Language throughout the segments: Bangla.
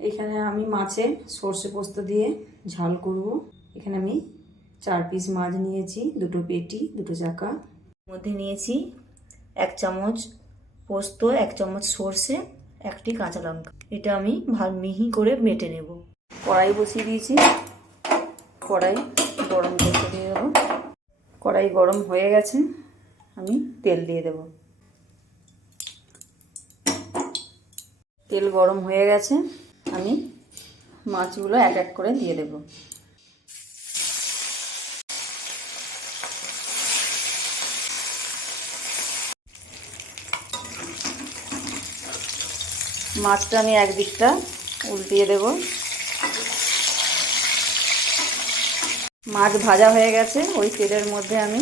এখানে আমি মাছে সর্ষে পোস্ত দিয়ে ঝাল করব। এখানে আমি 4 পিস মাছ নিয়েছি, 2টো পেটি, 2টো চাকা। মধ্যে নিয়েছি 1 চামচ পোস্ত, 1 চামচ সর্ষে, 1টি কাঁচা লঙ্কা। এটা আমি মিহি করে বেটে নেব। কড়াই বসিয়ে দিয়েছি, কড়াই গরম করতে দিয়ে দেবো। কড়াই গরম হয়ে গেছে, আমি তেল দিয়ে দেব। তেল গরম হয়ে গেছে, আমি মাছগুলো এক এক করে দিয়ে দেব। মাছটা আমি একদিকটা উল্টিয়ে দেব। মাছ ভাজা হয়ে গেছে, ওই তেলের মধ্যে আমি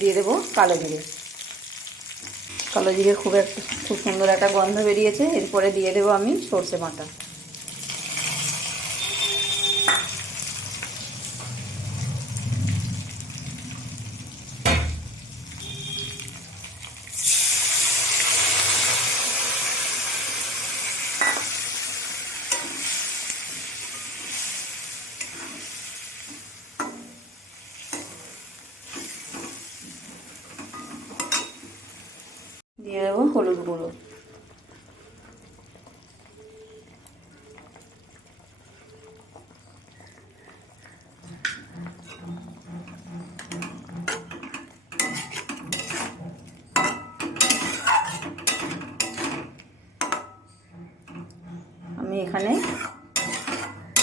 দিয়ে দেব কালো জিরে। কালো জিরে খুব সুন্দর একটা গন্ধ বেরিয়েছে। এরপরে দিয়ে দেব আমি সর্ষে বাটা। দিয়ে দেবো হলুদ গুঁড়ো। আমি এখানে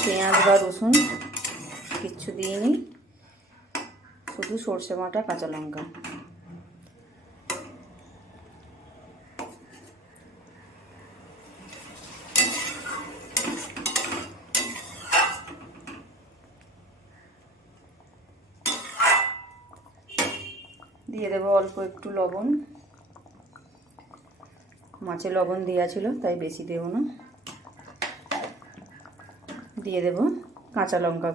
পেঁয়াজ বা রসুন কিচ্ছু দিইনি, শুধু সর্ষে বাটা, কাঁচা লঙ্কা। দিয়ে দেবো অল্প একটু লবণ। মাছে লবণ দেওয়া ছিল তাই বেশি দেব না। দিয়ে দেব কাঁচা লঙ্কা।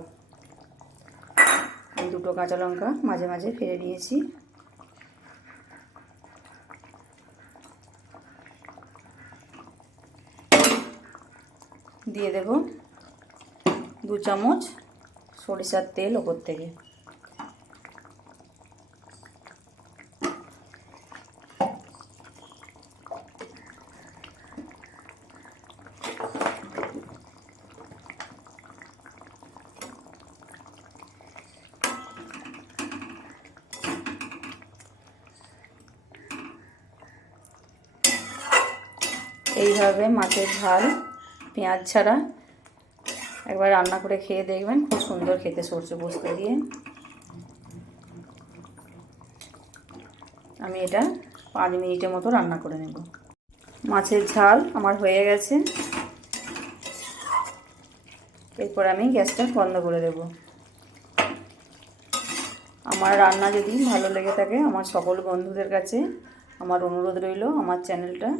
এই 2টো কাঁচা লঙ্কা মাঝে মাঝে ফেলে নিয়েছি। দিয়ে দেব 2 চামচ সরিষার তেল ওপর থেকে। এইভাবে মাছের ঝাল পেঁয়াজ ছাড়া একবার রান্না করে খেয়ে দেখবেন, খুব সুন্দর খেতে সর্ষে পোস্ত দিয়ে। আমি এটা 5 মিনিটের মতো রান্না করে নেব। মাছের ঝাল আমার হয়ে গেছে। এরপর আমি গ্যাসটা বন্ধ করে দেব। আমার রান্না যদি ভালো লেগে থাকে, আমার সকল বন্ধুদের কাছে আমার অনুরোধ রইল, আমার চ্যানেলটা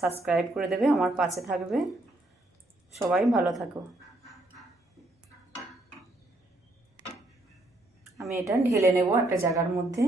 সাবস্ক্রাইব করে দেবে, আমার পাশে থাকবে। সবাই ভালো থাকো। আমি এটা ঢেলে নেব একটা জায়গার মধ্যে।